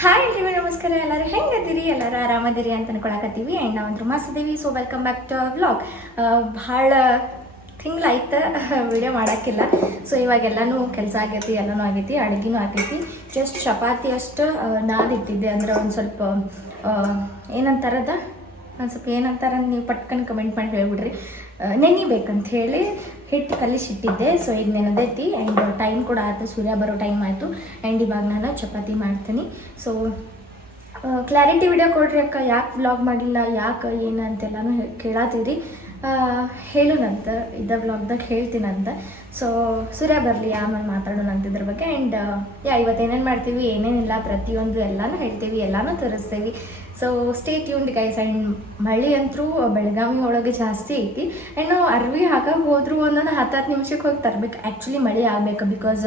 Hi ಎಲ್ರಿಗೂ ನಮಸ್ಕಾರ. ಎಲ್ಲರೂ ಹೆಂಗದಿರಿ? ಎಲ್ಲರೂ ಆರಾಮದಿರಿ ಅಂತ ಅನ್ಕೊಳಕತ್ತೀವಿ. ಆ್ಯಂಡ್ ನಾವಂತೂ ಮಸ್ತಿದ್ದೀವಿ. So welcome back to vlog. ಭಾಳ ತಿಂಗಳಾಯ್ತು ವಿಡಿಯೋ ಮಾಡೋಕ್ಕಿಲ್ಲ. ಸೊ ಇವಾಗೆಲ್ಲನೂ ಕೆಲಸ ಆಗೈತಿ, ಎಲ್ಲನೂ ಆಗೈತಿ, ಅಡುಗೆನೂ ಆಗೈತಿ. ಜಸ್ಟ್ ಚಪಾತಿ ಅಷ್ಟು ನಾದಿಟ್ಟಿದ್ದೆ. ಅಂದರೆ ಒಂದು ಸ್ವಲ್ಪ ಏನಂತಾರದ ಒಂದು ಸ್ವಲ್ಪ ಏನಂತಾರ ನೀವು ಪಟ್ಕನ್ ಕಮೆಂಟ್ ಮಾಡಿ ಹೇಳ್ಬಿಡ್ರಿ. ನೆನಿಬೇಕಂತ ಹೇಳಿ ಹಿಟ್ಟು ಕಲಿಸಿಟ್ಟಿದ್ದೆ. ಸೊ ಈಗ ನೆನೆದೈತಿ. ಆ್ಯಂಡ್ ಟೈಮ್ ಕೂಡ ಆಯಿತು, ಸೂರ್ಯ ಬರೋ ಟೈಮ್ ಆಯಿತು. ಆ್ಯಂಡ್ ಇವಾಗ ನಾನು ಚಪಾತಿ ಮಾಡ್ತೀನಿ. ಸೊ ಕ್ಲಾರಿಟಿ ವಿಡಿಯೋ ಕೊಡ್ರಿ ಅಕ್ಕ, ಯಾಕೆ ವ್ಲಾಗ್ ಮಾಡಿಲ್ಲ, ಯಾಕೆ ಏನು ಅಂತೆಲ್ಲನೂ ಕೇಳತ್ತೀರಿ. ಹೇಳುನಂತ ಇದ್ದ ವ್ಲಾಗ್ದಾಗ ಹೇಳ್ತೀನಂತ. ಸೊ ಸೂರ್ಯ ಬರಲಿ ಆಮೇಲೆ ಮಾತಾಡೋಣ ಅಂತ ಇದ್ರ ಬಗ್ಗೆ. ಆ್ಯಂಡ್ ಇವತ್ತು ಏನೇನು ಮಾಡ್ತೀವಿ, ಏನೇನಿಲ್ಲ ಪ್ರತಿಯೊಂದು ಎಲ್ಲನೂ ಹೇಳ್ತೀವಿ, ಎಲ್ಲನೂ ತೋರಿಸ್ತೀವಿ. So stay tuned guys. And ಮಳೆ ಅಂತೂ ಬೆಳಗಾವಿ ಒಳಗೆ ಜಾಸ್ತಿ ಐತಿ. ಆ್ಯಂಡ್ ನಾವು ಅರ್ವಿ ಹಾಕಕ್ಕೆ ಹೋದ್ರು ಒಂದೊಂದು 10 ನಿಮಿಷಕ್ಕೆ ಹೋಗಿ ತರಬೇಕು. ಆ್ಯಕ್ಚುಲಿ ಮಳೆ ಆಗಬೇಕು, ಬಿಕಾಸ್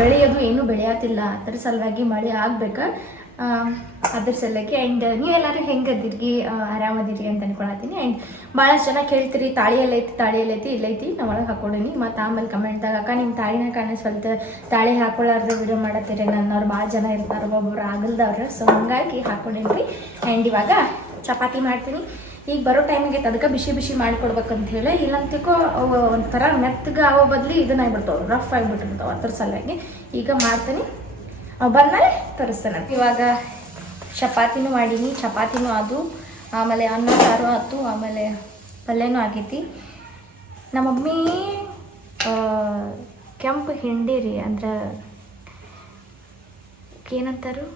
ಬೆಳೆಯೋದು ಏನೂ ಬೆಳೆಯತ್ತಿಲ್ಲ. ಅದ್ರ ಸಲುವಾಗಿ ಮಳೆ ಆಗ್ಬೇಕು, ಅದ್ರ ಸಲುವಾಗಿ. ಆ್ಯಂಡ್ ನೀವೆಲ್ಲರೂ ಹೆಂಗದಿರಿ, ಆರಾಮದಿರಿ ಅಂತ ಅನ್ಕೊಳತ್ತೀನಿ. ಆ್ಯಂಡ್ ಭಾಳಷ್ಟು ಜನ ಕೇಳ್ತೀರಿ ತಾಳಿ ಎಲ್ಲೈತಿ ಇಲ್ಲೈತಿ, ನಾ ಒಳಗೆ ಹಾಕ್ಕೊಡೀನಿ. ಮತ್ತು ಆಮೇಲೆ ಕಮೆಂಟ್ದಾಗ ಅಕ್ಕ ನಿಮ್ಮ ತಾಳಿನ ಕಾಣಿಸ್ವಲ್ತು, ತಾಳಿ ಹಾಕೊಳ್ಳಾರ್ದು ವಿಡಿಯೋ ಮಾಡತ್ತೀರಿ ನನ್ನವ್ರು ಭಾಳ ಜನ ಇರ್ತಾರೆ, ಒಬ್ಬೊಬ್ರು ಆಗಲ್ದವ್ರು. ಸೊ ಹಂಗಾಗಿ ಹಾಕ್ಕೊಂಡೇನಿ ರೀ. ಆ್ಯಂಡ್ ಇವಾಗ ಚಪಾತಿ ಮಾಡ್ತೀನಿ. ಈಗ ಬರೋ ಟೈಮಿಗೆ ಅದಕ್ಕೆ ಬಿಸಿ ಬಿಸಿ ಮಾಡಿಕೊಡ್ಬೇಕಂತ ಹೇಳಿ, ಇಲ್ಲಂತಿಕೋ ಒಂಥರ ಮೆತ್ತಗೆ ಆಗೋ ಬದಲು ಇದನ್ನಾಗ್ಬಿಡ್ತಾವೆ, ರಫ್ ಆಗಿಬಿಟ್ಟಿರ್ತಾವೆ. ಅದ್ರ ಸಲುವಾಗಿ ಈಗ ಮಾಡ್ತೀನಿ, ಬಂದಮೇಲೆ ತೋರಿಸ್ತೇನೆ. ಇವಾಗ ಚಪಾತಿನೂ ಮಾಡೀನಿ, ಚಪಾತಿನೂ ಅದು, ಆಮೇಲೆ ಅನ್ನ ಸಾರು ಆಯ್ತು, ಆಮೇಲೆ ಪಲ್ಯನೂ ಆಗೈತಿ. ನಮ್ಮ ಮಮ್ಮಿ ಕೆಂಪು ಹಿಂಡಿ ರೀ, ಅಂದ್ರೆ ಏನಂತಾರು,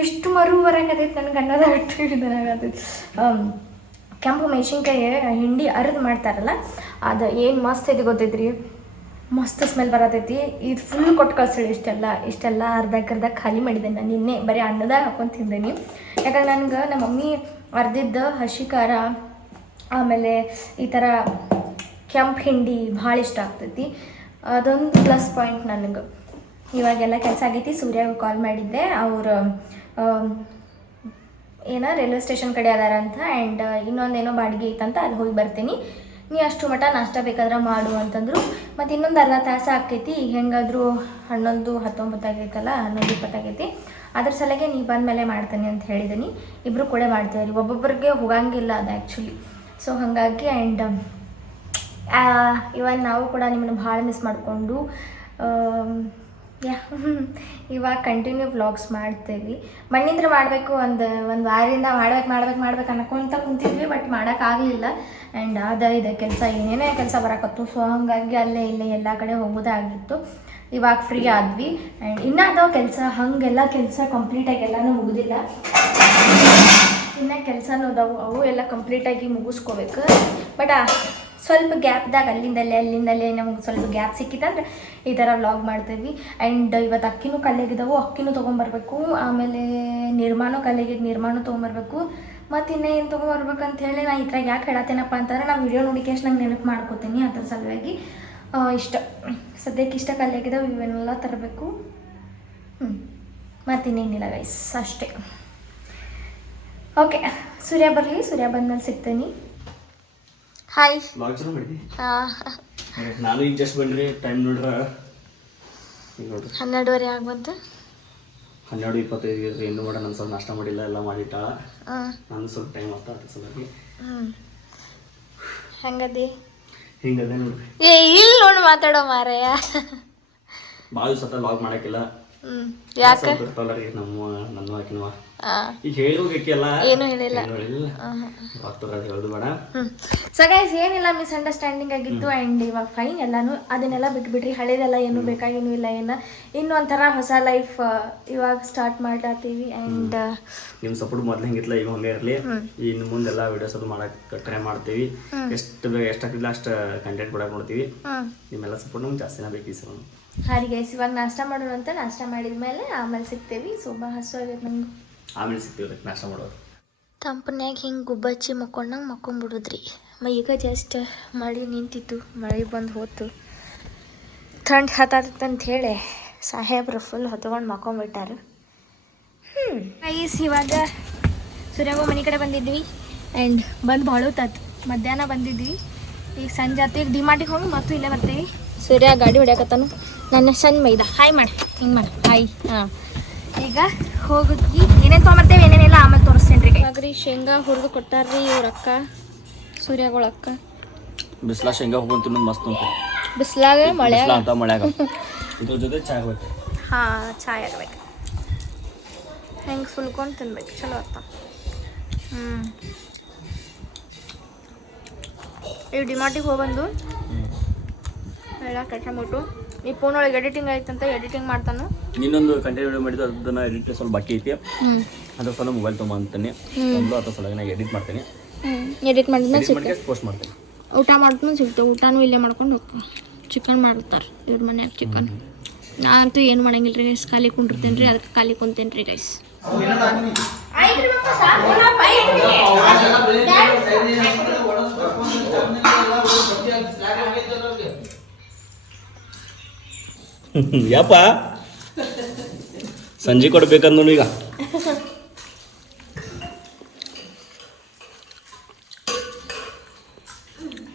ಎಷ್ಟು ಮರು ಬರೋಂಗತೈತಿ ನನಗೆ ಅನ್ನೋದ ಬಿಟ್ಟು ಹಿಡಿದಾಗತೈತಿ. ಕೆಂಪು ಮೆಣಸಿನ್ಕಾಯಿ ಹಿಂಡಿ ಅರಿದು ಮಾಡ್ತಾರಲ್ಲ, ಅದು ಏನು ಮಸ್ತ್ ಐತಿ ಗೊತ್ತೈತ್ರಿ, ಮಸ್ತ್ ಸ್ಮೆಲ್ ಬರತೈತಿ. ಇದು ಫುಲ್ ಕೊಟ್ಟು ಕಳ್ಸಳಿ. ಇಷ್ಟೆಲ್ಲ ಅರ್ಧ ಖಾಲಿ ಮಾಡಿದ್ದೇನೆ ನಾನು. ನಿನ್ನೆ ಬರೀ ಅನ್ನದಾಗ ಹಾಕೊಂಡು ತಿಂದೇನಿ. ಯಾಕಂದ್ರೆ ನನಗೆ ನಮ್ಮ ಮಮ್ಮಿ ಅರ್ದಿದ್ದ ಹಸಿ ಖಾರ ಆಮೇಲೆ ಈ ಥರ ಕೆಂಪು ಹಿಂಡಿ ಭಾಳ ಇಷ್ಟ ಆಗ್ತೈತಿ. ಅದೊಂದು ಪ್ಲಸ್ ಪಾಯಿಂಟ್ ನನಗೆ. ಇವಾಗೆಲ್ಲ ಕೆಲಸ ಆಗೈತಿ. ಸೂರ್ಯಾಗ ಕಾಲ್ ಮಾಡಿದ್ದೆ, ಅವರು ಏನೋ ರೈಲ್ವೆ ಸ್ಟೇಷನ್ ಕಡೆ ಅದಾರ ಅಂತ. ಆ್ಯಂಡ್ ಇನ್ನೊಂದೇನೋ ಬಾಡಿಗೆ ಐತಂತ, ಅಲ್ಲಿ ಹೋಗಿ ಬರ್ತೀನಿ, ನೀ ಅಷ್ಟು ಮಟ್ಟ ನಾಷ್ಟ ಬೇಕಾದ್ರೆ ಮಾಡು ಅಂತಂದರು. ಮತ್ತು ಇನ್ನೊಂದು ಅರ್ಧ ತಾಸು ಆಕೈತಿ. ಈಗ ಹೆಂಗಾದರೂ 11:19 ಆಗೈತಲ್ಲ, 11:20 ಆಗೈತಿ. ಅದ್ರ ಸಲಗೆ ನೀ ಬಂದಮೇಲೆ ಮಾಡ್ತೀನಿ ಅಂತ ಹೇಳಿದ್ದೀನಿ. ಇಬ್ಬರು ಕೂಡ ಮಾಡ್ತೇವೆ ರೀ, ಒಬ್ಬೊಬ್ಬರಿಗೆ ಹೋಗಂಗಿಲ್ಲ ಅದು ಆ್ಯಕ್ಚುಲಿ. ಸೊ ಹಾಗಾಗಿ ಆ್ಯಂಡ್ ಇವಾಗ ನಾವು ಕೂಡ ನಿಮ್ಮನ್ನು ಭಾಳ ಮಿಸ್ ಮಾಡಿಕೊಂಡು ಇವಾಗ ಕಂಟಿನ್ಯೂ ವ್ಲಾಗ್ಸ್ ಮಾಡ್ತೇವೆ. ಮಣ್ಣಿಂದ್ರ ಮಾಡಬೇಕು, ಒಂದು ವಾರದಿಂದ ಮಾಡ್ಬೇಕು ಅನ್ಕೊಂತ ಕುಂತಿದ್ವಿ, ಬಟ್ ಮಾಡೋಕ್ಕಾಗಲಿಲ್ಲ. ಆ್ಯಂಡ್ ಇದೆ ಕೆಲಸ, ಏನೇನೇ ಕೆಲಸ ಬರಕತ್ತು. ಸೊ ಹಾಗಾಗಿ ಅಲ್ಲೇ ಇಲ್ಲೇ ಎಲ್ಲ ಕಡೆ ಹೋಗೋದಾಗಿತ್ತು. ಇವಾಗ ಫ್ರೀ ಆದ್ವಿ. ಆ್ಯಂಡ್ ಇನ್ನೂ ಅದಾವ ಕೆಲಸ, ಹಾಗೆಲ್ಲ ಕೆಲಸ ಕಂಪ್ಲೀಟಾಗಿ ಎಲ್ಲನೂ ಮುಗಿದಿಲ್ಲ. ಇನ್ನೂ ಕೆಲಸನೂ ಅದಾವು, ಅವು ಎಲ್ಲ ಕಂಪ್ಲೀಟಾಗಿ ಮುಗಿಸ್ಕೋಬೇಕು. ಬಟ್ ಸ್ವಲ್ಪ ಗ್ಯಾಪ್ದಾಗ ಅಲ್ಲಿಂದಲ್ಲೇ ನಮ್ಗೆ ಸ್ವಲ್ಪ ಗ್ಯಾಪ್ ಸಿಕ್ಕಿತ್ತಂದ್ರೆ ಈ ಥರ ವ್ಲಾಗ್ ಮಾಡ್ತೀವಿ. ಆ್ಯಂಡ್ ಇವತ್ತು ಅಕ್ಕಿನೂ ಕಲ್ಲಿಗಿದ್ದಾವೆ, ಅಕ್ಕಿನೂ ತೊಗೊಂಬರ್ಬೇಕು. ಆಮೇಲೆ ನಿರ್ಮಾಣೂ ತೊಗೊಂಬರ್ಬೇಕು. ಮತ್ತು ಇನ್ನೇನು ತೊಗೊಂಬರ್ಬೇಕಂತ ಹೇಳಿ ನಾನು ಈ ಥರ ಯಾಕೆ ಹೇಳತ್ತೇನಪ್ಪ ಅಂತಂದ್ರೆ, ನಾನು ವಿಡಿಯೋ ನೋಡಿಕೆ ಅಷ್ಟು ನಂಗೆ ನೆನಪು ಮಾಡ್ಕೋತೀನಿ. ಅದ್ರ ಸಲುವಾಗಿ ಇಷ್ಟ ಸದ್ಯಕ್ಕೆ ಇಷ್ಟ ಕಲ್ಲಿಗಿದ್ದಾವೆ, ಇವೆಲ್ಲ ತರಬೇಕು. ಮತ್ತು ಇನ್ನೇನಿಲ್ಲ ಗೈಸ್, ಅಷ್ಟೇ. ಓಕೆ, ಸೂರ್ಯ ಬರಲಿ, ಸೂರ್ಯ ಬಂದ್ಮೇಲೆ ಸಿಗ್ತೀನಿ. ಹಾಯ್. ನಾನು ಈಗ ಜಸ್ಟ್ ಬಂದ್ರಿ. ಟೈಮ್ ನೋಡ್ರಿ 12:30 ಆಗ್ಬಂತು. 12:25 ಇನ್ನೂ ನನ್ನ ಸ್ವಲ್ಪ ನಾಷ್ಟ ಮಾಡಿಲ್ಲ, ಎಲ್ಲ ಮಾಡಿಟ್ಟಾಳ. ನಾನು ಸ್ವಲ್ಪ ಟೈಮ್ ಆಗ್ತಾ ಅದ್ರ ಸಲುವಾಗಿ. ಹೆಂಗದಿ? ಹಿಂಗದೆ ನೋಡ್ರಿ. ಇಲ್ಲಿ ನೋಡಿ ಮಾತಾಡೋ ಮಾರಾಯ. ಭಾಳ ದಿವಸ ಲಾಗ್ ಮಾಡಕ್ಕಿಲ್ಲ. ಯಾಕೆ ನನ್ನ ಹಾಕಿನವ ಈಗ ಹೇಳಿಲ್ಲ, ಏನು ಹೇಳಿಲ್ಲ. ಹೇಳೋದು ಬೇಡ. ಸೊ ಗೈಸ್, ಏನಿಲ್ಲ, ಮಿಸ್ಅಂಡರ್ಸ್ಟ್ಯಾಂಡಿಂಗ್ ಆಗಿತ್ತು. ಆ್ಯಂಡ್ ಇವಾಗ ಫೈನ್ ಎಲ್ಲಾನು, ಅದನ್ನೆಲ್ಲ ಬಿಟ್ಬಿಟ್ರಿ. ಹಳೇದೆಲ್ಲ ಏನು ಬೇಕಾಗಿನೂ ಇಲ್ಲ. ಇನ್ನೂ ಒಂಥರ ಹೊಸ ಲೈಫ್ ಇವಾಗ ಸ್ಟಾರ್ಟ್ ಮಾಡ್ಲಾತೀವಿ. ಆ್ಯಂಡ್ ನಿಮ್ಮ ಸಪೋರ್ಟ್ ಮೊದ್ಲು ಹೆಂಗಿತ್ತಲ್ಲ ಈಗ ಹಂಗೆ ಇರಲಿ. ಇನ್ನು ಮುಂದೆಲ್ಲ ವಿಡಿಯೋಸ್ ಅದು ಮಾಡಕ್ಕೆ ಟ್ರೈ ಮಾಡ್ತೀವಿ. ಎಷ್ಟಾಗ್ತಿಲ್ಲ ಅಷ್ಟು ಕಂಟೆಂಟ್ ಕೊಡಕ್ಕೆ ನೋಡ್ತೀವಿ. ನಿಮ್ಮೆಲ್ಲ ಸಪೋರ್ಟ್ ನಮ್ಗೆ ಜಾಸ್ತಿನ ಬೇಕು ಈ ಸಲ. ಹಾರಿ ಗೈಸ್, ಇವಾಗ ನಾಷ್ಟ ಮಾಡೋಣ ಅಂತ. ನಾಷ್ಟ ಮಾಡಿದ್ಮೇಲೆ ಆಮೇಲೆ ಸಿಗ್ತೇವಿ. ಸ್ವಲ್ಪ ಹಸು ಆಗೈತೆ ನಮ್ಗೆ, ಆಮೇಲೆ ಸಿಗ್ತೀವಿ ನಾಷ್ಟ ಮಾಡೋದು. ತಂಪನ್ಯಾಗ ಹಿಂಗೆ ಗುಬ್ಬಚ್ಚಿ ಮಕ್ಕೊಂಡಂಗೆ ಮಕ್ಕೊಂಬಿಡುದ್ರಿ. ಈಗ ಜಸ್ಟ್ ಮಳೆ ನಿಂತಿತ್ತು, ಮಳೆ ಬಂದು ಹೋತು. ಥಂಡ್ ಹತ್ತಂತ ಹೇಳಿ ಸಾಹೇಬ್ರು ಫುಲ್ ಹೊತ್ಕೊಂಡು ಮಕ್ಕೊಂಬಿಟ್ಟಾರ. ಗೈಸ್, ಇವಾಗ ಸೂರ್ಯಾಗೋ ಮನೆ ಕಡೆ ಬಂದಿದ್ವಿ. ಆ್ಯಂಡ್ ಬಂದು ಭಾಳ ಹೊತ್ತಾತು, ಮಧ್ಯಾಹ್ನ ಬಂದಿದ್ವಿ. ಈಗ ಸಂಜೆ ಆತು. ಈಗ ಡಿಮಾರ್ಟಿಗೆ ಹೋಗಿ ಮತ್ತು ಇಲ್ಲೇ ಬರ್ತೀವಿ. ಸೂರ್ಯ ಗಾಡಿ ಹೊಡ್ಯಾಕತ್ತಾನು. ನನ್ನ ಸಣ್ಣ ಮೈದ ಹಾಯ್ ಮಾಡಿ, ಹಿಂಗೆ ಮಾಡಿ ಹಾಯ್. ಹಾಂ, ಈಗ ಹೋಗಿದ್ವಿ. ಏನೇನು ತೊಗೊಂಬರ್ತೇವೆ ಏನೇನಿಲ್ಲ ಆಮೇಲೆ ತೋರಿಸ್ತೇನೆ ರೀ. ಹಾಗ್ರಿ ಶೇಂಗಾ ಹುರಿದು ಕೊಟ್ಟಾರ್ರಿ ಇವ್ರ ಅಕ್ಕ, ಸೂರ್ಯಗಳ ಅಕ್ಕ. ಬಿಸ್ಲಾ ಶೇಂಗಾ ಹೋಗಿ ತಿನ್ನೋದು ಮಸ್ತ್ ಉಂಟು. ಬಿಸ್ಲಾಗ ಮಳೆ ಅಂತ ಮಳ್ಯಾಗ ಇದ್ರ ಜೊತೆ ಚಾ ಆಗ್ಬೇಕು. ಹಾಂ, ಚಾಯ್ ಆಗ್ಬೇಕು. ಹೆಂಗೆ ಸುಲ್ಕೊಂಡು ತಿನ್ಬೇಕು, ಚಲೋ ಅತ್ತ. ಇವು ಡಿಮಾರ್ಟಿಗೆ ಹೋಗ್ಬಂದು ಎಲ್ಲ ಕಟ್ಟಾಬಿಟ್ಟು ಈ ಫೋನ್ ಒಳಗೆ ಎಡಿಟಿಂಗ್ ಆಯ್ತಂತ ಎಡಿಟಿಂಗ್ ಮಾಡ್ತಾನೆ. ಇನ್ನೊಂದು ಕಂಟೆಂಟ್ ವಿಡಿಯೋ ಮಾಡಿದ್ದು ಅದನ್ನ ಎಡಿಟ್ ಸ್ವಲ್ಪ ಬಾಕಿ ಐತಿ. ಅದ್ರ ಸಲ ಮೊಬೈಲ್ ತೊಗೊಂಬಂತಾನೆ ಒಂದು ಅದ್ರ ಸಲ ನಾನು ಎಡಿಟ್ ಮಾಡ್ತೇನೆ. ಎಡಿಟ್ ಮಾಡಿದ್ಮೇಲೆ ಸಿಗ್ತದೆ, ಪೋಸ್ಟ್ ಮಾಡ್ತೇನೆ. ಊಟ ಮಾಡಿದ್ಮೇಲೆ ಸಿಗ್ತವೆ. ಊಟನೂ ಇಲ್ಲೇ ಮಾಡ್ಕೊಂಡು ಹೋಗ್ತೀವಿ. ಚಿಕನ್ ಮಾಡ್ತಾರೆ ಇವ್ರ ಮನ್ಯಾಗ ಚಿಕನ್. ನಾನಂತೂ ಏನು ಮಾಡಂಗಿಲ್ಲ ರೀ ಗೈಸ್, ಖಾಲಿ ಕುಂಡಿರ್ತೇನೆ ರೀ. ಅದಕ್ಕೆ ಖಾಲಿ ಕುಂತೇನೆ ರೀ ಗೈಸ್. ಯಪ್ಪ ಸಂಜೆ ಕೊಡ್ಬೇಕಂದು ಈಗ.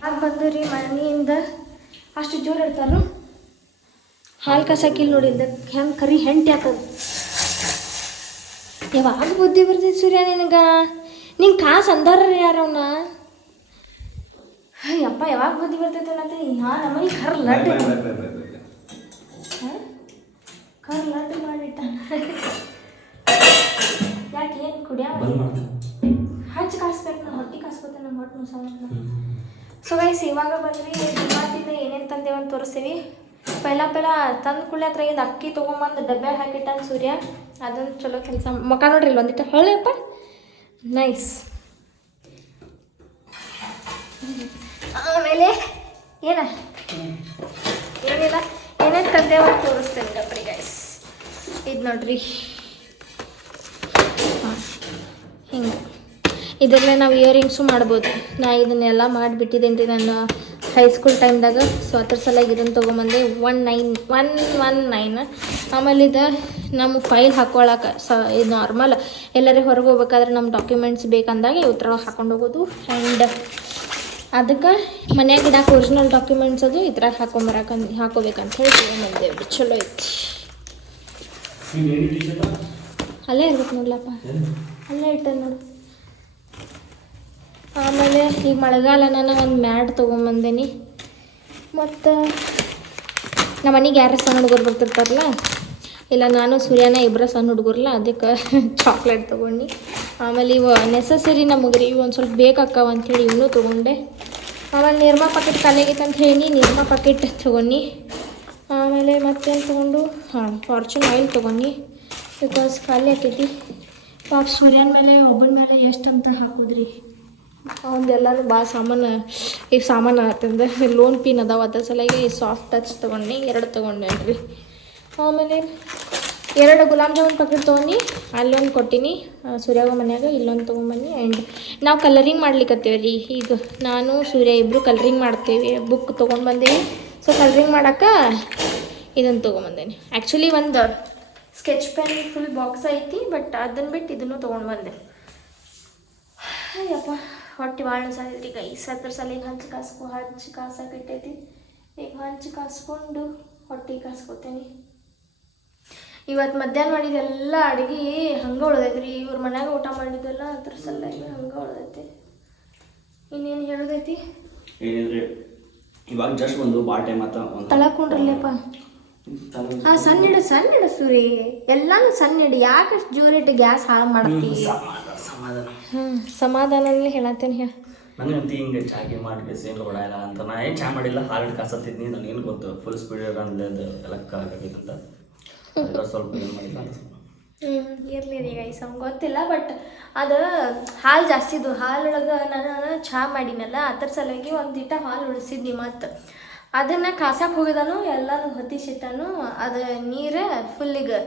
ಅದು ಬಂದು ರೀ ಮನೆಯಿಂದ ಅಷ್ಟು ಜೋರು ಇರ್ತಾರು. ಹಾಲು ಕಸಕ್ಕಿಲ್ಲ ನೋಡಿ, ಹೆಂಗೆ ಕರಿ ಹೆಂಟಿ ಆಗ್ತದೆ. ಯಾವಾಗ ಬುದ್ಧಿ ಬರ್ತೈತೆ ಸೂರ್ಯ ನಿನಗೆ? ನಿಂಗೆ ಕಾಸು ಅಂದಾರ್ರಿ ಯಾರವನ್ನ? ಅಯ್ಯಪ್ಪ ಯಾವಾಗ ಬುದ್ಧಿ ಬರ್ತೈತೆ ಅನ್ನತ್ತೆ. ನಮಗೆ ಕರ್ ಲಡ್ಡು ಕರ್ ಲಡ್ಡು ಮಾಡಿಟ್ಟ. ಯಾಕೆ ಏನು ಕುಡಿಯ ಹಚ್ಚಿ ಕಾಸ್ಬೇಕು. ನಾ ಹೊಟ್ಟೆ ಕಾಸ್ಕೋತೇನೆ, ನಂಗೆ ಹೊಟ್ಟೆ ಮುಸಾವ. ಸೊ ಗೈಸ್ ಇವಾಗ ಬಂದ್ರಿ ಡಿಮಾರ್ಟಿಂದ ಏನೇನು ತಂದೇವು ಅಂತ ತೋರಿಸ್ತೀವಿ. ಪೈಲ ತಂದು ಕುಳ್ಳಿ ಹತ್ರ ಅಕ್ಕಿ ತೊಗೊಂಬಂದು ಡಬ್ಬೆ ಹಾಕಿಟ್ಟಾನ ಸೂರ್ಯ. ಅದೊಂದು ಚಲೋ ಕೆಲಸ. ಮುಖ ನೋಡ್ರಿ ಇಲ್ಲಿ ಒಂದಿಟ್ಟು ಹೊಳೆಯಪ್ಪ, ನೈಸ್. ಆಮೇಲೆ ಏನಿಲ್ಲ ಏನೇನು ತಂದೇವು ಅಂತ ತೋರಿಸ್ತೇನೆ ಡಬ್ರಿ ಗೈಸ್. ಇದು ನೋಡ್ರಿ, ಹಾಂ ಹಿಂಗೆ ಇದರಲ್ಲೇ ನಾವು ಇಯರಿಂಗ್ಸು ಮಾಡ್ಬೋದು. ನಾ ಇದನ್ನೆಲ್ಲ ಮಾಡಿಬಿಟ್ಟಿದ್ದೇನೆ ರೀ ನಾನು ಹೈಸ್ಕೂಲ್ ಟೈಮ್ದಾಗ. ಸೊ ಅದ್ರ ಸಲಾಗಿ ಇದನ್ನು ತೊಗೊಂಬಂದೆ 119. ಆಮೇಲೆ ಇದು ನಮ್ಮ ಫೈಲ್ ಹಾಕ್ಕೊಳಕ್ಕೆ ಇದು ನಾರ್ಮಲ್ ಎಲ್ಲರೂ ಹೊರಗೆ ಹೋಗ್ಬೇಕಾದ್ರೆ ನಮ್ಮ ಡಾಕ್ಯುಮೆಂಟ್ಸ್ ಬೇಕಂದಾಗ ಇದ್ರೊಳಗೆ ಹಾಕೊಂಡು ಹೋಗೋದು. ಆ್ಯಂಡ್ ಅದಕ್ಕೆ ಮನ್ಯಾಗ ಇಡಕ್ಕೆ ಒರಿಜಿನಲ್ ಡಾಕ್ಯುಮೆಂಟ್ಸ್ ಅದು ಇದ್ರಾಗ ಹಾಕೋಬೇಕಂತ ಹೇಳಿ ತೊಗೊಂಬಂದೇವ್ರಿ. ಚಲೋ ಐತಿ. ಅಲ್ಲೇ ಇರ್ಬೇಕು ನೋಡ್ಲಪ್ಪ, ಅಲ್ಲೇ ಇಟ್ಟ ನೋಡು. ಆಮೇಲೆ ಈಗ ಮಳೆಗಾಲ ನಾನು ಒಂದು ಮ್ಯಾಟ್ ತೊಗೊಂಬಂದೇನಿ. ಮತ್ತು ನಮ್ಮ ಮನೆಗೆ ಯಾರು ಸಣ್ಣ ಹುಡುಗರು ಬರ್ತಿರ್ತಾರಲ್ಲ, ಇಲ್ಲ ನಾನು ಸೂರ್ಯನ ಇಬ್ಬರ ಸಣ್ಣ ಹುಡುಗರಲ್ಲ, ಅದಕ್ಕೆ ಚಾಕ್ಲೇಟ್ ತೊಗೊಂಡು. ಆಮೇಲೆ ಇವು ನೆಸಸರಿ ನಮಗೆ ರೀ, ಇವು ಒಂದು ಸ್ವಲ್ಪ ಬೇಕಾಕ್ಕವ ಅಂಥೇಳಿ ಇವನು ತೊಗೊಂಡೆ. ಆಮೇಲೆ ನಿರ್ಮಾ ಪಾಕೆಟ್ ಖಾಲಿ ಆಗೈತೆ ಅಂತ ಹೇಳಿ ನಿರ್ಮಾ ಪಾಕೆಟ್ ತೊಗೊಂಡು. ಆಮೇಲೆ ಮತ್ತೇನು ತೊಗೊಂಡು, ಫಾರ್ಚೂನ್ ಆಯಿಲ್ ತೊಗೊಂಡು, ಬಿಕಾಸ್ ಖಾಲಿ ಆಕೈತಿ. ಪಾಪ ಸೂರ್ಯನ ಮೇಲೆ ಒಬ್ಬನ ಮೇಲೆ ಎಷ್ಟು ಅಂತ ಹಾಕೋದ್ರಿ. ಅವನ್ನೆಲ್ಲನೂ ಭಾಳ ಸಾಮಾನು ಆತಂದ ಲೋನ್ ಪಿನ್ ಅದಾವ. ಅದ್ರ ಸಲುವಾಗಿ ಸಾಫ್ಟ್ ಟಚ್ ತೊಗೊಂಡು 2 ತೊಗೊಂಡೇನ್ರಿ. ಆಮೇಲೆ 2 ಗುಲಾಬ್ ಜಾಮೂನ್ ಪ್ಯಾಕೆಟ್ ತೊಗೊಂಡು ಅಲ್ಲೊಂದು ಕೊಟ್ಟಿನಿ ಸೂರ್ಯಾಗ ಮನ್ಯಾಗ, ಇಲ್ಲೊಂದು ತೊಗೊಂಬನ್ನಿ. ಆ್ಯಂಡ್ ನಾವು ಕಲರಿಂಗ್ ಮಾಡ್ಲಿಕ್ಕತ್ತೇವೆ ರೀ. ಈಗ ನಾನು ಸೂರ್ಯ ಇಬ್ಬರು ಕಲರಿಂಗ್ ಮಾಡ್ತೇವೆ. ಬುಕ್ ತೊಗೊಂಡು ಬಂದೇವಿ. ಸೊ ಕಲರಿಂಗ್ ಮಾಡೋಕೆ ಇದನ್ನು ತೊಗೊಂಬಂದೇನಿ. ಆ್ಯಕ್ಚುಲಿ ಒಂದು ಸ್ಕೆಚ್ ಪೆನ್ ಫುಲ್ ಬಾಕ್ಸ್ ಐತಿ, ಬಟ್ ಅದನ್ನು ಬಿಟ್ಟು ಇದನ್ನು ತೊಗೊಂಡು ಬಂದೆ. ಅಯ್ಯಪ್ಪ ಹೊಟ್ಟೆ ಭಾಳ ಸಾಯ್ತ್ರಿ ಗೈಸ್. ಅದ್ರ ಸಲ ಈಗ ಹಂಚಿ ಕಾಸಕ್ಕೆ ಇಟ್ಟೈತಿ. ಈಗ ಹಂಚಿ ಕಾಸ್ಕೊಂಡು ಹೊಟ್ಟೆ ಕಾಸ್ಕೊತೇನೆ. ಇವತ್ತು ಮಧ್ಯಾಹ್ನ ಮಾಡಿದೆಲ್ಲ ಅಡುಗೆ ಹಂಗೆ ಉಳ್ದೈತ್ರಿ. ಇವ್ರ ಮನ್ಯಾಗ ಊಟ ಮಾಡಿದ್ದೆಲ್ಲ ಅದ್ರ ಸಲುವಾಗಿ ಹಂಗೆ ಉಳ್ದೈತಿ. ಇನ್ನೇನು ಹೇಳೋದೈತಿ? ಇವಾಗ ಜಸ್ಟ್ ಒಂದು ಭಾಳ ಟೈಮ್ ಆತ ತಳಕೊಂಡ್ರಲ್ಲಪ್ಪ. ಹಾಂ, ಸಣ್ಣ ಇಡು ಸೂರಿ, ಎಲ್ಲಾನು ಸಣ್ಣ ಇಡು. ಯಾಕೆ ಅಷ್ಟು ಜೋರಿಟ್ಟು ಗ್ಯಾಸ್ ಹಾಳು ಮಾಡ್ತೀವಿ? ಸಮಾಧಾನನೇ ಹೇಳತ್ತೇನೆ. ನನಗಂತೂ ಹಿಂಗೆ ಚಾಗಿ ಮಾಡಿ ಏನು ಕೊಡಲ್ಲ ಅಂತ. ನಾ ಏನು ಚಾ ಮಾಡಿಲ್ಲ, ಹಾಲು ಕಾಸತ್ತಿದ್ನಿ. ನನಗೇನು ಗೊತ್ತು ಫುಲ್ ಸ್ಪೀಡ್ ಅಂದ್ಲದು ಎಲ್ಲ ಆಗಬೇಕಂತ ಸ್ವಲ್ಪ ಏನು ಮಾಡಿಲ್ಲ ಅಂತ. ಇರಲಿ ರೀ ಗೈಸ್, ಅವ್ನು ಗೊತ್ತಿಲ್ಲ. ಬಟ್ ಅದು ಹಾಲು ಜಾಸ್ತಿದು. ಹಾಲೊಳಗೆ ನಾನು ಚಹಾ ಮಾಡಿನಲ್ಲ, ಅದ್ರ ಸಲುವಾಗಿ ಒಂದಿಟ್ಟ ಹಾಲು ಉಳಿಸಿದ್ನಿ. ಮತ್ತು ಅದನ್ನು ಕಾಸಕ್ಕೆ ಹೋಗಿದಾನು, ಎಲ್ಲನೂ ಹೊತ್ತಿಸಿಟ್ಟನು. ಅದು ನೀರು ಫುಲ್ಲಿಗೆ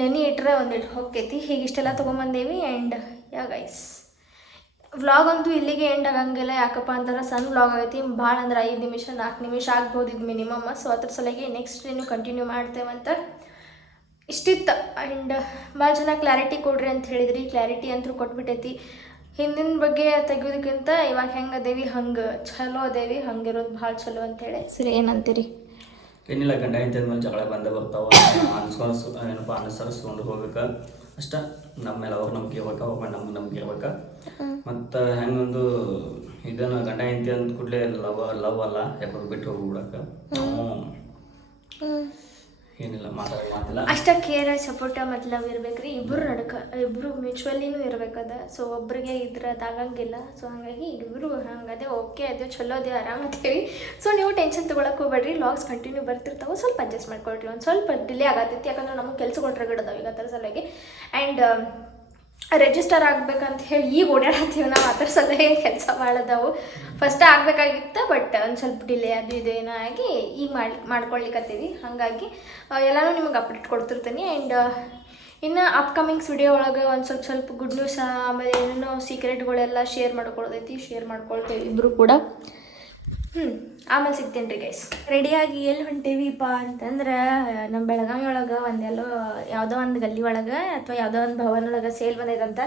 ನೆನೆ ಇಟ್ಟರೆ ಒಂದಿಟ್ಟು ಹೊಕ್ಕೈತಿ. ಹೀಗೆ ಇಷ್ಟೆಲ್ಲ ತೊಗೊಂಬಂದೇವಿ. ಆ್ಯಂಡ್ ಯಾ ಗೈಸ್, ವ್ಲಾಗ್ ಅಂತೂ ಇಲ್ಲಿಗೆ ಎಂಡ್ ಆಗಂಗಿಲ್ಲ. ಯಾಕಪ್ಪ ಅಂತಾರೆ ಸಣ್ಣ ವ್ಲಾಗ್ ಆಗೈತಿ. ಭಾಳ ಅಂದ್ರೆ 5 ನಿಮಿಷ 4 ನಿಮಿಷ ಆಗ್ಬೋದು ಇದು ಮಿನಿಮಮ್. ಸೊ ಅದ್ರ ಸಲುವಾಗಿ ನೆಕ್ಸ್ಟ್ ಇನ್ನೂ ಕಂಟಿನ್ಯೂ ಮಾಡ್ತೇವಂತ ಇಷ್ಟಿತ್ತು. ಆ್ಯಂಡ್ ಭಾಳ ಚೆನ್ನಾಗಿ ಕ್ಲಾರಿಟಿ ಕೊಡ್ರಿ ಅಂತ ಹೇಳಿದ್ರಿ. ಕ್ಲಾರಿಟಿ ಅಂತೂ ಕೊಟ್ಬಿಟ್ಟೈತಿ. ಹಿಂದಿನ ಬಗ್ಗೆ ತೆಗೆಯೋದಕ್ಕಿಂತ ಇವಾಗ ಹೆಂಗೆ ಅದೇವಿ ಹಂಗೆ ಚಲೋ ಅದೇವಿ, ಹಂಗಿರೋದು ಭಾಳ ಚಲೋ ಅಂತೇಳಿ. ಸರಿ, ಏನಂತೀರಿ? ಏನಿಲ್ಲ ಗಂಡ ಹೆಂಡತಿ ಮೇಲೆ ಜಗಳ ಬಂದೇ ಬರ್ತಾವ ಏನಪ್ಪ ಅನುಸರಿಸ್ಕೊಂಡು ಹೋಗ್ಬೇಕು ಅಷ್ಟ. ನಮ್ಮ ಮೇಲೆ ಅವಾಗ ನಂಬಿಕೆ ಇರ್ಬೇಕು, ಅವಾಗ ನಮ್ಗೆ ನಂಬಿಕೆ ಇರ್ಬೇಕು. ಮತ್ತು ಹೆಂಗೊಂದು ಇದನ್ನು ಗಂಡ ಹೆಂಡತಿ ಅಂದ ಕೂಡಲೇ ಲವ್ ಅಲ್ಲ, ಯಾಕಂದ್ರೆ ಬಿಟ್ಟು ಹೋಗ್ಬಿಡಕ್ಕೆ ಏನಿಲ್ಲ ಮಾತಿಲ್ಲ. ಅಷ್ಟ ಕೇರ್ ಸಪೋರ್ಟ್ ಮತ್ತು ಲವ್ ಇರ್ಬೇಕ್ರಿ ಇಬ್ಬರು ಇಬ್ಬರು ಮ್ಯೂಚುವಲಿನೂ ಇರ್ಬೇಕದ. ಸೊ ಒಬ್ರಿಗೆ ಇದ್ರದ್ದು ಆಗಂಗಿಲ್ಲ. ಸೊ ಹಾಗಾಗಿ ಇಬ್ಬರು ಹಂಗದೆ ಓಕೆ ಅದೇ ಚಲೋ ಅದೇ ಆರಾಮದೇವಿ. ಸೊ ನೀವು ಟೆನ್ಷನ್ ತೊಗೊಳಕ್ಕೆ ಹೋಗ್ಬೇಡ್ರಿ, ಲಾಗ್ಸ್ ಕಂಟಿನ್ಯೂ ಬರ್ತಿರ್ತಾವೆ. ಸ್ವಲ್ಪ ಅಡ್ಜಸ್ಟ್ ಮಾಡ್ಕೊಳ್ರಿ, ಒಂದು ಸ್ವಲ್ಪ ಡಿಲೇ ಆಗತ್ತೈತಿ, ಯಾಕಂದ್ರೆ ನಮಗೆ ಕೆಲಸಗಳು ರಗಡದಾವೆ ಈಗ ಅದರ ಸಲುವಾಗಿ. ಆ್ಯಂಡ್ ರಿಜಿಸ್ಟರ್ ಆಗ್ಬೇಕಂತ ಹೇಳಿ ಈಗ ಓಡಾಡತ್ತೀವಿ ನಾವು, ಅದ್ರ ಸಲುವಾಗಿ ಕೆಲಸ ಮಾಡೋದವು. ಫಸ್ಟ್ ಆಗಬೇಕಾಗಿತ್ತು, ಬಟ್ ಒಂದು ಸ್ವಲ್ಪ ಡಿಲೇ ಅದು ಇದೇನೋ ಆಗಿ ಈಗ ಮಾಡ್ಕೊಳ್ಲಿಕ್ಕತ್ತೀವಿ. ಹಾಗಾಗಿ ಎಲ್ಲನೂ ನಿಮಗೆ ಅಪ್ಡೇಟ್ ಕೊಡ್ತಿರ್ತೀನಿ. ಆ್ಯಂಡ್ ಇನ್ನು ಅಪ್ಕಮಿಂಗ್ಸ್ ವಿಡಿಯೋ ಒಳಗೆ ಒಂದು ಸ್ವಲ್ಪ ಗುಡ್ ನ್ಯೂಸ್ ಆಮೇಲೆ ಏನೇನೋ ಸೀಕ್ರೆಟ್ಗಳೆಲ್ಲ ಶೇರ್ ಮಾಡ್ಕೊಳ್ತೇವೆ ಇಬ್ಬರು ಕೂಡ. ಆಮೇಲೆ ಸಿಗ್ತೇನೆ ರೀ ಗೈಸ್. ರೆಡಿಯಾಗಿ ಎಲ್ಲಿ ಹೊಂಟೇವಿಪ್ಪ ಅಂತಂದ್ರೆ ನಮ್ಮ ಬೆಳಗಾವಿ ಒಳಗೆ ಒಂದೆಲ್ಲೋ ಯಾವುದೋ ಒಂದು ಗಲ್ಲಿ ಒಳಗೆ ಅಥವಾ ಯಾವುದೋ ಒಂದು ಭವನ ಒಳಗೆ ಸೇಲ್ ಬಂದೈತಂತ.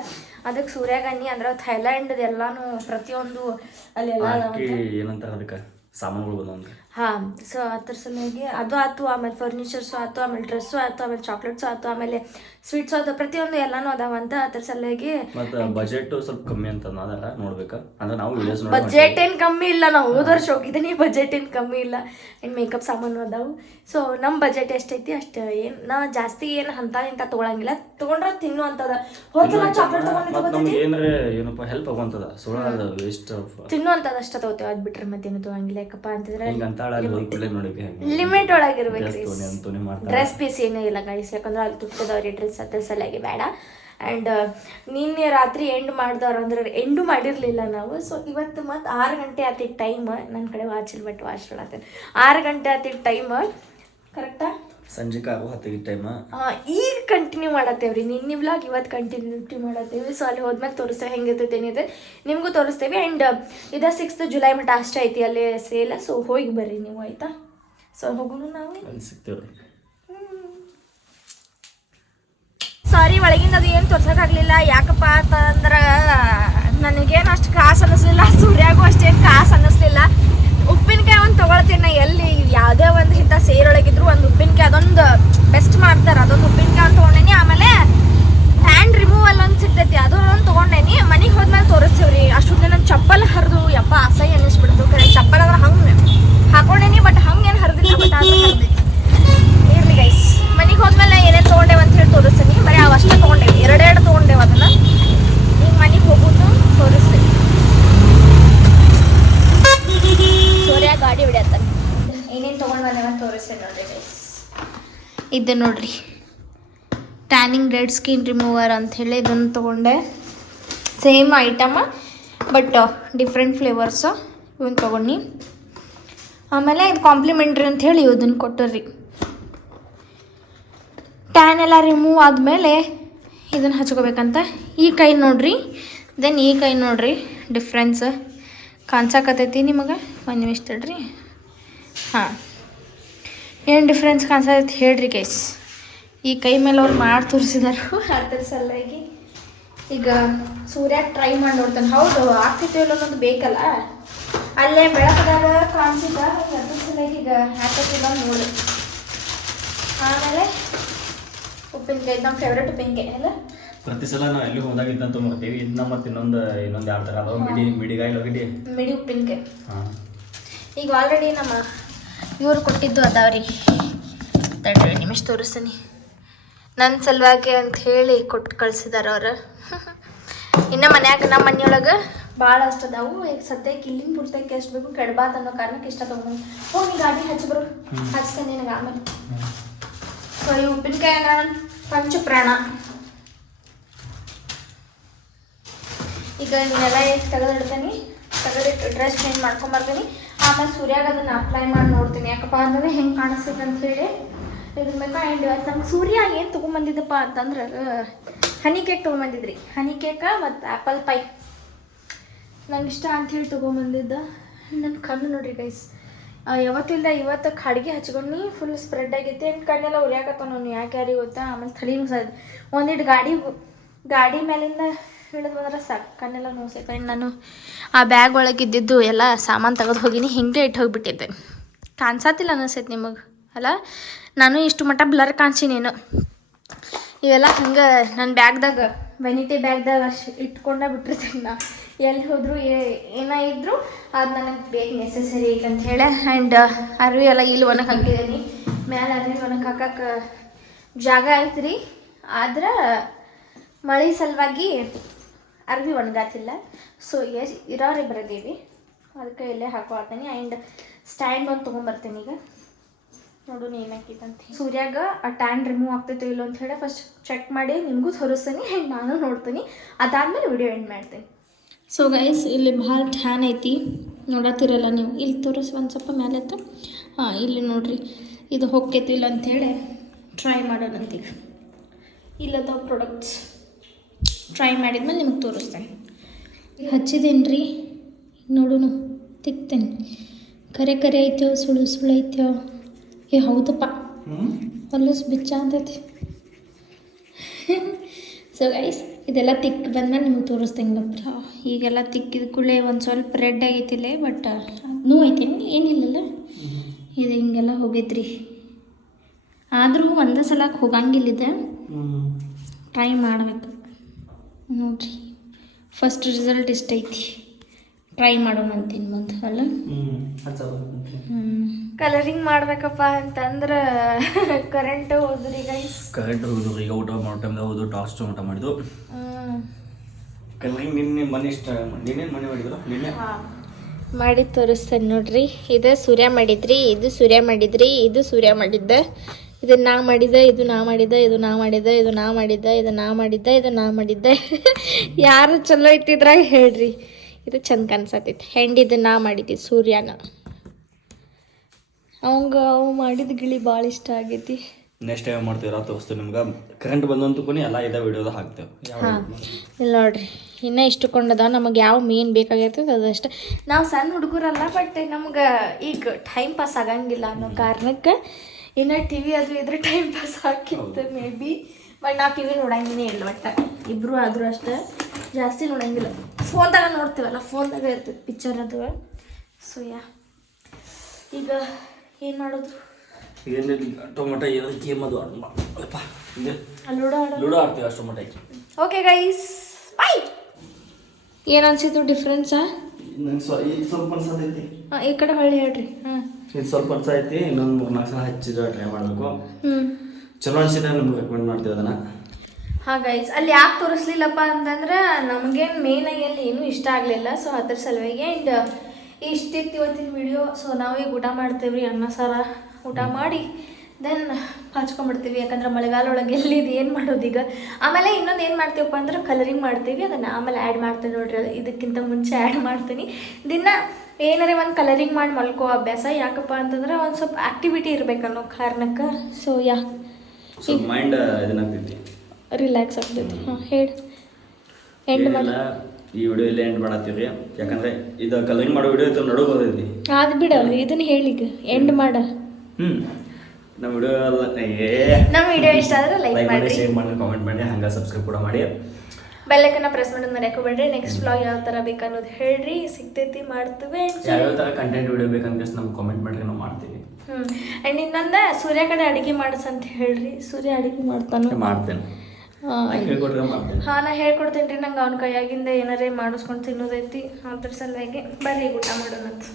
ಅದಕ್ಕೆ ಸೂರ್ಯಗಾನಿ ಅಂದ್ರೆ ಥೈಲ್ಯಾಂಡ್ ಎಲ್ಲಾನು ಪ್ರತಿಯೊಂದು ಅಲ್ಲೆಲ್ಲ ಏನಂತಾರೆ ಅದಕ್ಕೆ ಸಾಮಾನುಗಳು ಬಂದವಂತ. ಹಾಂ, ಸೊ ಅದ್ರ ಸಲುವಾಗಿ ಅದು ಆಯ್ತು. ಆಮೇಲೆ ಫರ್ನಿಚರ್ಸು ಆಯ್ತು, ಆಮೇಲೆ ಡ್ರೆಸ್ಸು ಆಯ್ತು, ಆಮೇಲೆ ಚಾಕ್ಲೇಟ್ಸು ಆಯ್ತು, ಆಮೇಲೆ ಸ್ವೀಟ್ಸು ಆಯ್ತು, ಪ್ರತಿಯೊಂದು ಎಲ್ಲಾನು ಅದಾವಂತ. ಅದ್ರ ಸಲುವಾಗಿ ಮತ್ತು ಬಜೆಟ್ ಸ್ವಲ್ಪ ಕಮ್ಮಿ ಅಂತ ಅದರ ನೋಡ್ಬೇಕಾ ಅಂದ್ರೆ ನಾವು ವಿಡಿಯೋಸ್ ಬಜೆಟ್ ಏನು ಕಮ್ಮಿ ಇಲ್ಲ, ನಾವು ಹೋದ ವರ್ಷ ಹೋಗಿದ್ದೀನಿ, ಬಜೆಟ್ ಏನು ಕಮ್ಮಿ ಇಲ್ಲ. ಆ್ಯಂಡ್ ಮೇಕಪ್ ಸಾಮಾನು ಅದಾವು. ಸೊ ನಮ್ಮ ಬಜೆಟ್ ಎಷ್ಟೈತಿ ಅಷ್ಟು, ಏನು ನಾ ಜಾಸ್ತಿ ಏನು ಇಂಥ ತೊಗೊಳಂಗಿಲ್ಲ. ತೊಗೊಂಡ್ರೆ ತಿನ್ನು ಅಂತದ. ಹೋದ್ಸಲ ಚಾಕ್ಲೇಟ್ ತೊಗೊಂಡಿದ್ದು ಏನಪ್ಪ ಹೆಲ್ಪ್ ಆಗುವಂತದ, ಸುಳ್ಳು ವೇಸ್ಟ್ ತಿನ್ನು ಅಂತದ ಅಷ್ಟ ತಗೋತೇವೆ. ಅದು ಬಿಟ್ರೆ ಮತ್ತೇನು ತೊಗೊಂಗಿಲ್ಲ. ಯಾಕಪ್ಪ ಅಂತಂದ್ರೆ ಲಿಮಿಟ್ ಒಳಗಿರ್ಬೇಕು. ಡ್ರೆಸ್ ಪೀಸ್ ಏನೂ ಇಲ್ಲ ಗೈಸ್, ಯಾಕಂದ್ರೆ ಅಲ್ಲಿ ತುಟ್ಟದವ್ರಿ ಡ್ರೆಸ್ ಅದ್ರ ಸಲುವಾಗಿ ಬೇಡ. ಆ್ಯಂಡ್ ನಿನ್ನೆ ರಾತ್ರಿ ಎಂಡು ಮಾಡಿರಲಿಲ್ಲ ನಾವು. ಸೊ ಇವತ್ತು ಮತ್ತು 6 ಗಂಟೆ ಆತಿತ್ತು ಟೈಮ್. ನನ್ನ ಕಡೆ ವಾಚ್ ಇಲ್ಲ, ಬಟ್ ವಾಚ್ ಹೇಳತ್ತೇನೆ. 6 ಗಂಟೆ ಆತಿತ್ತು ಟೈಮ್ ಕರೆಕ್ಟಾ, ಸಂಜೆ ಟೈಮ್. ಈಗ ಕಂಟಿನ್ಯೂ ಮಾಡತ್ತೇವ್ರಿ. ನಿನ್ನೆ ವ್ಲಾಗ್ ಇವತ್ತು ಕಂಟಿನ್ಯೂಟಿ ಮಾಡತ್ತೇವಿ. ಸೊ ಅಲ್ಲಿ ಹೋದ್ಮೇಲೆ ತೋರಿಸ್ತೇವೆ ಹೆಂಗಿರ್ತೈತೆ ಏನಿದೆ, ನಿಮಗೂ ತೋರಿಸ್ತೇವೆ. ಆ್ಯಂಡ್ ಇದು 6 ಜುಲೈ ಮಟ್ಟ ಅಷ್ಟೇ ಐತಿ ಅಲ್ಲಿ ಸೇಲ್. ಸೊ ಹೋಗಿ ಬರ್ರಿ ನೀವು, ಆಯಿತಾ? ಸೊ ಹೋಗೋಣ ನಾವು, ಸಿಗ್ತೇವೆ. ಸಾರಿ ಒಳಗಿಂದ ಅದು ಏನು ತೋರ್ಸೋಕ್ಕಾಗಲಿಲ್ಲ. ಯಾಕಪ್ಪ ಅಂತಂದ್ರೆ ನನಗೇನು ಅಷ್ಟು ಕಾಸು ಅನ್ನಿಸ್ಲಿಲ್ಲ, ಸೂರ್ಯಾಗೂ ಅಷ್ಟೇನು ಕಾಸು ಅನ್ನಿಸ್ಲಿಲ್ಲ. ಉಪ್ಪಿನಕಾಯಿ ಒಂದು ತೊಗೊಳ್ತೀನಿ. ಎಲ್ಲಿ ಯಾವುದೇ ಒಂದು ಇಂಥ ಸೇರೊಳಗಿದ್ರು ಒಂದು ಉಪ್ಪಿನಕಾಯಿ ಅದೊಂದು ಬೆಸ್ಟ್ ಮಾಡ್ತಾರೆ, ಅದೊಂದು ಉಪ್ಪಿನಕಾಯಿ ಅಂತ ತೊಗೊಂಡೇನಿ. ಆಮೇಲೆ ಹ್ಯಾಂಡ್ ರಿಮೂವಲ್ ಒಂದು ಸಿಗ್ತೈತಿ, ಅದು ಒಂದು ತೊಗೊಂಡೇನಿ. ಮನೆಗೆ ಹೋದ್ಮೇಲೆ ತೋರಿಸ್ತೀವ್ರಿ. ಅಷ್ಟೊಂದು ನನ್ನ ಚಪ್ಪಲ್ ಹರಿದು ಯಪ್ಪ ಅಸಹ್ಯ ಅನ್ನಿಸ್ಬಿಡ್ತು. ಕರೆ ಚಪ್ಪಲ್ ಅಂದ್ರೆ ಹಂಗೆ ಹಾಕೊಂಡೇನಿ, ಬಟ್ ಹಂಗೇನು ಹರಿದಿಲ್ಲ, ಬಟ್ ಅದು ಹರಿದೈತಿ. ಇರಲಿ ಗೈಸ್, ಮನೆಗೆ ಹೋದ್ಮೇಲೆ ಏನೇನು ತೊಗೊಂಡೇವೆ ಅಂತ ಹೇಳಿ ತೋರಿಸ್ತೀನಿ. ಬರೀ ಅವಷ್ಟೇ ತೊಗೊಂಡೇವಿ, ಎರಡೆರಡು ತೊಗೊಂಡೇವೆ. ಅದನ್ನು ಈಗ ಮನೆಗೆ ಹೋಗೋದು ತೋರಿಸ್ತೀನಿ. ಸೂರ್ಯ ಗಾಡಿ ಹೊಡಿಯತ್ತಾನೆ. ಏನೇನು ತೊಗೊಂಡು ಬಂದೇವ ತೋರಿಸ್ತೇನೆ ನೋಡ್ರಿ ಗೈಸ್. ಇದು ನೋಡ್ರಿ, ಟ್ಯಾನಿಂಗ್ ಡೆಡ್ ಸ್ಕಿನ್ ರಿಮೂವರ್ ಅಂಥೇಳಿ ಇದನ್ನು ತೊಗೊಂಡೆ. Same item but different flavours ಇವನ್ನ ತೊಗೊಂಡು. ಆಮೇಲೆ ಇದು ಕಾಂಪ್ಲಿಮೆಂಟ್ರಿ ಅಂಥೇಳಿ ಇದನ್ನು ಕೊಟ್ಟರ್ರಿ. ಟ್ಯಾನ್ ಎಲ್ಲ ರಿಮೂವ್ ಆದಮೇಲೆ ಇದನ್ನು ಹಚ್ಕೋಬೇಕಂತ. ಈ ಕೈ ನೋಡ್ರಿ, ದೆನ್ ಈ ಕೈ ನೋಡ್ರಿ, ಡಿಫ್ರೆನ್ಸ್ ಕಾಣಿಸಕತ್ತೈತಿ ನಿಮಗೆ. ಒಂದು ನಿಮಿಷ ತಡ್ರಿ. ಹಾಂ, ಏನು ಡಿಫ್ರೆನ್ಸ್ ಕಾಣಿಸತೈತಿ ಹೇಳ್ರಿ ಗೈಸ್. ಈ ಕೈ ಮೇಲೆ ಅವ್ರು ಮಾಡಿ ತೋರಿಸಿದಾರು, ಅದ್ರ ಸಲುವಾಗಿ ಈಗ ಸೂರ್ಯ ಟ್ರೈ ಮಾಡಿ ನೋಡ್ತಾನೆ. ಹೌದು ಆಗ್ತೈತಿ ಇಲ್ಲ ಅನ್ನೋದು ಬೇಕಲ್ಲ, ಅಲ್ಲೇ ಬೆಳಕದಾಗ ಕಾಣಿಸಿದ, ಅದ್ರ ಸಲುವಾಗಿ ಈಗ ಹಾಕತ್ತಿಲ್ಲ ನೋಡಿ. ಆಮೇಲೆ ಉಪ್ಪಿನಕಾಯಿ, ನಮ್ಮ ಫೇವ್ರೇಟ್ ಉಪ್ಪಿನಕಾಯಿ ಅಲ್ಲ. ಪ್ರತಿ ಸಲ ನಾವು ಎಲ್ಲಿ ಹೋದಾಗಿದ್ದಂತ ಮಾಡ್ತೀವಿ. ಇದನ್ನ ಮತ್ತೆ ಇನ್ನೊಂದು ಎರಡು ಥರ ಅದಾವ, ಮಿಡಿ ಉಪ್ಪಿನಕಾಯಿ. ಈಗ ಆಲ್ರೆಡಿ ನಮ್ಮ ಇವ್ರು ಕೊಟ್ಟಿದ್ದು ಅದಾವ್ರಿ. ತಡ್ರಿ ನಿಮಿಷ ತೋರಿಸ್ತೀನಿ. ನನ್ನ ಸಲುವಾಗಿ ಅಂತ ಹೇಳಿ ಕೊಟ್ಟು ಕಳ್ಸಿದಾರ ಅವ್ರು. ಇನ್ನು ಮನ್ಯಾಗ ನಮ್ಮ ಮನೆಯೊಳಗೆ ಭಾಳ ಅಷ್ಟು ಅದಾವು. ಈಗ ಸದ್ಯಕ್ಕೆ ಇಲ್ಲಿನ ಪುರ್ತಕ್ಕೆ ಎಷ್ಟು ಬೇಕು ಕೆಡಬಾರ್ದು ಅನ್ನೋ ಕಾರಣಕ್ಕೆ ಇಷ್ಟ ತೊಗೊಂಡು ಹೋಗಿ ಗಾಡಿ ಹಚ್ಚಿಬ್ರು ಹಚ್ತೇನೆ ನಿನಗೆ ಆಮೇಲೆ. ಸೊ ಈ ಉಪ್ಪಿನಕಾಯಿ ಅಂದ್ರೆ ಪಂಚಪ್ರಾಣ. ಈಗ ಇವನ್ನೆಲ್ಲ ತೆಗೆದಿಡ್ತೀನಿ, ತೆಗೆದಿಟ್ಟು ಡ್ರೆಸ್ ಚೇಂಜ್ ಮಾಡ್ಕೊಂಬರ್ತೀನಿ. ಆಮೇಲೆ ಸೂರ್ಯಾಗ ಅದನ್ನು ಅಪ್ಲೈ ಮಾಡಿ ನೋಡ್ತೀನಿ, ಯಾಕಪ್ಪ ಅಂತಂದರೆ ಹೆಂಗೆ ಕಾಣಿಸ್ತೈತೆ ಅಂಥೇಳಿ ಇದ್ರ ಬೇಕು. ಆ್ಯಂಡ್ ಇವತ್ತು ನಮ್ಗೆ ಸೂರ್ಯ ಏನು ತೊಗೊಂಬಂದಿದ್ದಪ್ಪ ಅಂತಂದ್ರೆ ಹನಿ ಕೇಕ್ ತೊಗೊಂಬಂದಿದ್ರಿ. ಹನಿ ಕೇಕ ಮತ್ತು ಆ್ಯಪಲ್ ಪೈ ನಂಗೆ ಇಷ್ಟ ಅಂಥೇಳಿ ತೊಗೊಂಬಂದಿದ್ದ. ನನ್ನ ಕಣ್ಣು ನೋಡ್ರಿ ಗೈಸ್, ಯಾವತ್ತಿಲ್ದ ಇವತ್ತು ಅಡುಗೆ ಹಚ್ಕೊಂಡು ಫುಲ್ ಸ್ಪ್ರೆಡ್ ಆಗೈತಿ. ಏನು ಕಣ್ಣೆಲ್ಲ ಉರಿಯಾಕತ್ತ ನಾನು, ಯಾಕೆ ಯಾರಿಗೆ ಗೊತ್ತಾ. ಆಮೇಲೆ ತಲೆನೂ ಸಹ ಒಂದಿಟ್ಟು ಗಾಡಿ ಮೇಲಿಂದ ಇಳಿದು ಬಂದ್ರೆ ಸಾಕು ಕಣ್ಣೆಲ್ಲ ನೋಸೈತೆ. ಆ್ಯಂಡ್ ನಾನು ಆ ಬ್ಯಾಗ್ ಒಳಗೆ ಇದ್ದಿದ್ದು ಎಲ್ಲ ಸಾಮಾನು ತೆಗೆದು ಹೋಗಿನಿ, ಹಿಂಗೆ ಇಟ್ಟು ಹೋಗಿಬಿಟ್ಟಿದ್ದೆ. ಕಾಣಿಸತ್ತಿಲ್ಲ ಅನಿಸೈತೆ ನಿಮಗೆ ಅಲ್ಲ ನಾನು ಇಷ್ಟು ಮಟ್ಟ ಬ್ಲರ್ ಕಾಣಿಸಿನೇನು. ಇವೆಲ್ಲ ಹಂಗೆ ನನ್ನ ಬ್ಯಾಗ್ದಾಗ ವೆನಿಟಿ ಬ್ಯಾಗ್ದಾಗ ಇಟ್ಕೊಂಡೇ ಬಿಟ್ಟಿರ್ತೀನಿ ನಾ. ಎಲ್ಲಿ ಹೋದ್ರು ಏನೇ ಇದ್ದರೂ ಅದು ನನಗೆ ಬೇಕು, ನೆಸೆಸರಿ ಅಂತ ಹೇಳಿ. ಆ್ಯಂಡ್ ಅರ್ವಿ ಎಲ್ಲ ಇಲ್ಲಿ ಒಣಗಿ ಹಾಕಿದ್ದೀನಿ. ಮ್ಯಾಲೆ ಅರ್ವಿ ಒಣಗಿ ಹಾಕಕ್ಕೆ ಜಾಗ ಐತ್ರಿ, ಆದ್ರೆ ಮಳೆ ಸಲುವಾಗಿ ಅರ್ವಿ ಒಣಗಾತಿಲ್ಲ. ಸೊ ಇರೋರಿ ಬರೋದೀವಿ, ಅದಕ್ಕೆ ಇಲ್ಲೇ ಹಾಕೊಳ್ತೀನಿ. ಆ್ಯಂಡ್ ಸ್ಟ್ಯಾಂಡ್ ಒಂದು ತೊಗೊಂಬರ್ತೀನಿ ಈಗ. ನೋಡು ಏನಾಕೈತಂತ. ಸೂರ್ಯಾಗ ಆ ಟ್ಯಾನ್ ರಿಮೂವ್ ಆಗ್ತೈತೋ ಇಲ್ಲೋ ಅಂತ ಹೇಳಿ ಫಸ್ಟ್ ಚೆಕ್ ಮಾಡಿ ನಿಮಗೂ ತೋರಿಸ್ತೀನಿ. ಆ್ಯಂಡ್ ನಾನು ನೋಡ್ತೀನಿ, ಅದಾದಮೇಲೆ ವಿಡಿಯೋ ಎಂಡ್ ಮಾಡ್ತೀನಿ. ಸೊ ಗೈಸ್, ಇಲ್ಲಿ ಭಾಳ ಟ್ಯಾನ್ ಐತಿ, ನೋಡತ್ತಿರಲ್ಲ ನೀವು. ಇಲ್ಲಿ ತೋರಿಸಿ ಒಂದು ಸ್ವಲ್ಪ ಮೇಲೆ ಹತ್ತು. ಹಾಂ, ಇಲ್ಲಿ ನೋಡ್ರಿ, ಇದು ಹೊಕ್ಕೈತಿಲ್ಲ ಅಂಥೇಳಿ ಟ್ರೈ ಮಾಡೋಣಂತೀಗ. ಇಲ್ಲದ ಪ್ರಾಡಕ್ಟ್ಸ್ ಟ್ರೈ ಮಾಡಿದ್ಮೇಲೆ ನಿಮಗೆ ತೋರಿಸ್ತೇನೆ. ಹಚ್ಚಿದೇನು ರೀ, ನೋಡೋಣ, ತಿಕ್ತೇನೆ. ಕರೆ ಕರೆ ಐತೋ ಸುಳು ಸುಳು ಐತೋ. ಏ ಹೌದಪ್ಪ, ಹೊಲಸು ಬಿಚ್ಚ ಅಂತೈತಿ. ಸೊ ಗೈಸ್, ಇದೆಲ್ಲ ತಿಕ್ಕಿ ಬಂದ್ಮೇಲೆ ನಿಮಗೆ ತೋರಿಸ್ತೇನಪ್ಪ. ಈಗೆಲ್ಲ ತಿಕ್ಕಿದ ಕೂಡಲೇ ಒಂದು ಸ್ವಲ್ಪ ರೆಡ್ ಆಗೈತಿಲ್ಲ, ಬಟ್ ನೋವು ಐತೇನು ಏನಿಲ್ಲಲ್ಲ. ಇದು ಹಿಂಗೆಲ್ಲ ಹೋಗೈತ್ರಿ. ಆದರೂ ಒಂದೇ ಸಲಕ್ಕೆ ಹೋಗಂಗಿಲ್ಲಿದೆ, ಟ್ರೈ ಮಾಡಬೇಕು. ನೋಡಿರಿ, ಫಸ್ಟ್ ರಿಸಲ್ಟ್ ಇಷ್ಟೈತಿ. ಟ್ರೈ ಮಾಡೋಣ ಅಂತೀನಿ ಮುಂದೆ ಅಲ್ಲ. ಕಲರಿಂಗ್ ಮಾಡ್ಬೇಕಪ್ಪ ಅಂತಂದ್ರೆ ಕರೆಂಟ್ ಹೋದ್ರಿ ಗೈಸ್. ಕರೆಂಟ್ ಹೋಗುದು, ಈಗ ಊಟ ಮಾಡೋ ಟೈಮ್ದಾಗ ಹೋದು, ಟಾಸ್ಟ್ ಊಟ ಮಾಡಿದ್ದು. ಕಲರಿಂಗ್ ನಿನ್ನೆ ಮನೆ ಇಷ್ಟ, ನಿನ್ನೆ ಮನೆ ಮಾಡಿದ್ರು. ನಿನ್ನೆ ಮಾಡಿ ತೋರಿಸ್ತೇನೆ ನೋಡ್ರಿ. ಇದು ಸೂರ್ಯ ಮಾಡಿದ್ರಿ, ಇದು ಸೂರ್ಯ ಮಾಡಿದ್ರಿ, ಇದು ಸೂರ್ಯ ಮಾಡಿದ್ದೆ, ಇದು ನಾ ಮಾಡಿದ್ದೆ, ಇದು ನಾ ಮಾಡಿದ್ದೆ, ಇದು ನಾ ಮಾಡಿದ್ದೆ, ಇದು ನಾ ಮಾಡಿದ್ದೆ, ಇದು ನಾ ಮಾಡಿದ್ದೆ, ಇದು ನಾ ಮಾಡಿದ್ದೆ. ಯಾರು ಚಲೋ ಐತಿದ್ರಾಗ ಹೇಳ್ರಿ. ಇದು ಚಂದ ಕಾಣಿಸತೈತಿ. ಹೆಂಡಿದ್ದು ನಾ ಮಾಡಿದ್ದಿ ಸೂರ್ಯನ. ಅವು ಮಾಡಿದ ಗಿಳಿ ಭಾಳ ಇಷ್ಟ ಆಗೈತಿ. ನೆಕ್ಸ್ಟ್ ಟೈಮ್ ಮಾಡ್ತೀವಿ ತೋರಿಸ್ತೀವಿ ನಿಮ್ಗೆ. ಕರೆಂಟ್ ಬಂದಂತೂ ಕೊನೆ ಎಲ್ಲ ಇದೇ ವಿಡಿಯೋದಾಗ ಹಾಕ್ತೇವೆ. ಹಾಂ, ಇಲ್ಲಿ ನೋಡ್ರಿ, ಇನ್ನೂ ಇಷ್ಟುಕೊಂಡದ. ನಮಗೆ ಯಾವ ಮೇನ್ ಬೇಕಾಗಿರ್ತದೆ ಅದಷ್ಟೇ. ನಾವು ಸಣ್ಣ ಹುಡುಗರಲ್ಲ, ಬಟ್ ನಮ್ಗೆ ಈಗ ಟೈಮ್ ಪಾಸ್ ಆಗಂಗಿಲ್ಲ ಅನ್ನೋ ಕಾರಣಕ್ಕೆ ಇನ್ನು ಟಿ ವಿ ಅದು ಇದ್ರೆ ಟೈಮ್ ಪಾಸ್ ಹಾಕಿತ್ತು ಮೇ ಬಿ. ಬಟ್ ನಾವು ಟಿ ವಿ ನೋಡಂಗಿನೇ ಇಲ್ಲ, ಒಟ್ಟು ಇಬ್ಬರು ಆದರೂ ಅಷ್ಟೇ ಜಾಸ್ತಿ ನೋಡಂಗಿಲ್ಲ. ಫೋನ್ದಾಗ ನೋಡ್ತೀವಲ್ಲ, ಫೋನ್ದಾಗ ಇರ್ತದೆ ಪಿಕ್ಚರ್ ಅದು. ಸೊ ಈಗ ಏನು ಮಾಡೋದು? ಟೊಮೆಟೊ ಗೇಮ್ ಅದು ಲೂಡೋ ಆಡ್ತೀವಿ ಅಷ್ಟು ಟೊಮೆಟೊ. ಓಕೆ ಗೈಸ್, ಬಾಯ್. ಏನು ಅನ್ಸಿತ್ತು ಡಿಫ್ರೆನ್ಸಾ? ನಂಗೆ ಸ್ವಲ್ಪ ಅನ್ಸತೈತಿ. ಹಾಂ, ಈ ಕಡೆ ಹೊಳ್ಳಿ ಹೇಳ್ರಿ. ಹಾಂ, ಇದು ಸ್ವಲ್ಪ ಅನ್ಸೈತಿ. ಇನ್ನೊಂದು 3-4 ಸಲ ಹಚ್ಚಿದ್ರೆ ಟ್ರೈ ಮಾಡಬೇಕು. ಚಲೋ ಅನ್ಸಿದ್ರೆ ನಿಮ್ಗೆ ರೆಕಮೆಂಡ್ ಮಾಡ್ತೀವಿ ಅದನ್ನು. ಹಾಂ ಗೈಸ್, ಅಲ್ಲಿ ಯಾಕೆ ತೋರಿಸ್ಲಿಲ್ಲಪ್ಪ ಅಂತಂದ್ರೆ ನಮಗೇನು ಮೇನಾಗಿ ಅಲ್ಲಿ ಏನೂ ಇಷ್ಟ ಆಗಲಿಲ್ಲ. ಸೊ ಅದ್ರ ಸಲುವಾಗಿ. ಆ್ಯಂಡ್ ಇಷ್ಟಿತ್ತು ಇವತ್ತಿನ ವಿಡಿಯೋ. ಸೊ ನಾವೀಗ ಊಟ ಮಾಡ್ತೇವೆ ರೀ, ಅನ್ನ ಸಾರ ಊಟ ಮಾಡಿ ದೆನ್ ಹಚ್ಕೊಂಡ್ಬಿಡ್ತೀವಿ. ಯಾಕಂದ್ರೆ ಮಳೆಗಾಲ ಒಳಗೆ ಎಲ್ಲಿದು ಏನು ಮಾಡೋದು ಈಗ. ಆಮೇಲೆ ಇನ್ನೊಂದು ಏನು ಮಾಡ್ತೀವಪ್ಪ ಅಂದ್ರೆ ಕಲರಿಂಗ್ ಮಾಡ್ತೀವಿ, ಅದನ್ನು ಆಮೇಲೆ ಆ್ಯಡ್ ಮಾಡ್ತೀನಿ ನೋಡ್ರಿ. ಅದು ಇದಕ್ಕಿಂತ ಮುಂಚೆ ಆ್ಯಡ್ ಮಾಡ್ತೀನಿ. ದಿನ ಏನಾರೇ ಒಂದು ಕಲರಿಂಗ್ ಮಾಡಿ ಮಲ್ಕೋ ಅಭ್ಯಾಸ. ಯಾಕಪ್ಪ ಅಂತಂದ್ರೆ ಒಂದು ಸ್ವಲ್ಪ ಆ್ಯಕ್ಟಿವಿಟಿ ಇರಬೇಕು ಅನ್ನೋ ಕಾರಣಕ್ಕೆ. ಸೊ ಮೈಂಡ್ ಇದನ್ನಾಗ್ತೈತಿ, ರಿಲ್ಯಾಕ್ಸ್ ಆಗ್ತೈತಿ. ಹಾಂ, ಹೇಳಿ ಎಂಡ್ ಮಾಡಿ. ಈ ವಿಡಿಯೋ ಇಲ್ಲೇ ಎಂಡ್ ಮಾಡತ್ತೀವಿ. ಯಾಕಂದ್ರೆ ಇದು ಕಲರಿಂಗ್ ಮಾಡೋ ವಿಡಿಯೋ ಇತ್ತು, ನಡು ಬರ್ತೈತಿ. ಅದು ಬಿಡ, ಇದನ್ನ ಹೇಳೀಗ ಎಂಡ್ ಮಾಡ. ನಮ್ಮ ವಿಡಿಯೋ ನಮ್ಮ ವಿಡಿಯೋ ಇಷ್ಟ ಆದರೆ ಲೈಕ್ ಮಾಡಿ, ಶೇರ್ ಮಾಡಿ, ಕಾಮೆಂಟ್ ಮಾಡಿ, ಹಂಗೆ ಸಬ್ಸ್ಕ್ರೈಬ್ ಕೂಡ ಮಾಡಿ. ಬೆಲ್ಲೈಕನ್ನ ಪ್ರೆಸ್ ಮಾಡೋದು ಮರೆಯಕೋಬೇಡ್ರಿ. ನೆಕ್ಸ್ಟ್ ವ್ಲಾಗ್ ಯಾವ ಥರ ಬೇಕನ್ನೋದು ಹೇಳ್ರಿ, ಸಿಗ್ತೈತಿ, ಮಾಡ್ತೀವಿ. ಯಾವ್ಯಾವ ಥರ ಕಂಟೆಂಟ್ ವಿಡಿಯೋ ಬೇಕಂತ ನಮ್ಗೆ ಕಾಮೆಂಟ್ ಮಾಡಿರಿ, ನಾವು ಮಾಡ್ತೀವಿ. ಆ್ಯಂಡ್ ಇನ್ನೊಂದು ಸೂರ್ಯ ಕಡೆ ಅಡುಗೆ ಮಾಡಿಸಂತ ಹೇಳ್ರಿ. ಸೂರ್ಯ ಅಡುಗೆ ಮಾಡ್ತೇನೆ. ಹಾಂ, ನಾ ಹೇಳ್ಕೊಡ್ತೀನಿ ರೀ. ನಂಗೆ ಅವ್ನ ಕೈಯಾಗಿಂದ ಏನಾರೇ ಮಾಡಿಸ್ಕೊಂಡು ತಿನ್ನೋದೈತಿ. ಅದ್ರ ಸಲುವಾಗಿ ಬರ್ರಿ ಊಟ ಮಾಡೋಣಂತ.